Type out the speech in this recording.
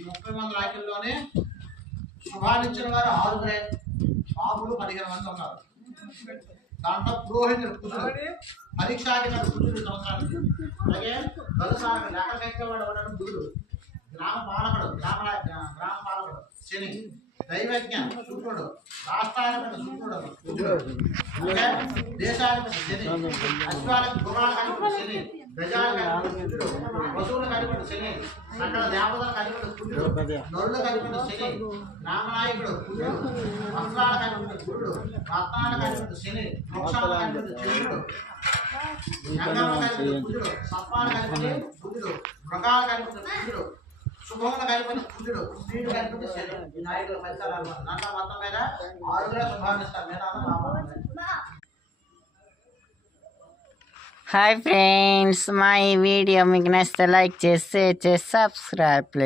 ఈ 30 మంది నాయకుల్లోనే శుభాన్నిచ్చిన వారు 6 బాబులు 15 మంది ఉన్నారు. దాంట్లో పురోహితుడు కుజుడు, పరీక్షాకి కుజుడు సంవత్సరానికి, అలాగే బలసానికి లెక్క కట్టేవాడు ఉన్నాడు బుధుడు, గ్రామ పాలకుడు శని, దైవజ్ఞ శుక్రుడు, రాష్ట్రాధిపతి శుక్రుడు కుజుడు, అంటే దేశాధిపతి శని, అశ్వాలకు గుర్రాలకు అధిపతి శని, గజాలకు అధిపతి కుజుడు, పశువులకు అధిపతి శని, సకల దేవతలకు అధిపతి కుజుడు, నరులకు అధిపతి శని, రామనాయకుడు కుజుడు, వస్త్రాలకు అధిపతి గురుడు, రత్నాలకు అధిపతి శని, వృక్షాలకు అధిపతి చంద్రుడు, రంగములకు అధిపతి కుజుడు, సర్పాలకు అధిపతి కుజుడు, మృగాలకు అధిపతి కుజుడు, శుభములకు అధిపతి కుజుడు, స్త్రీలకు అధిపతి శని. ఈ నాయకుల ఫలితాలు అన్నమాట. దాంట్లో మొత్తం మీద 6 శుభాన్నిస్తారు. మీద హాయ్ ఫ్రెండ్స్, మా ఈ వీడియో మీకు నచ్చితే లైక్ చేసి షేర్ చేసి సబ్స్క్రైబ్ ప్లీజ్.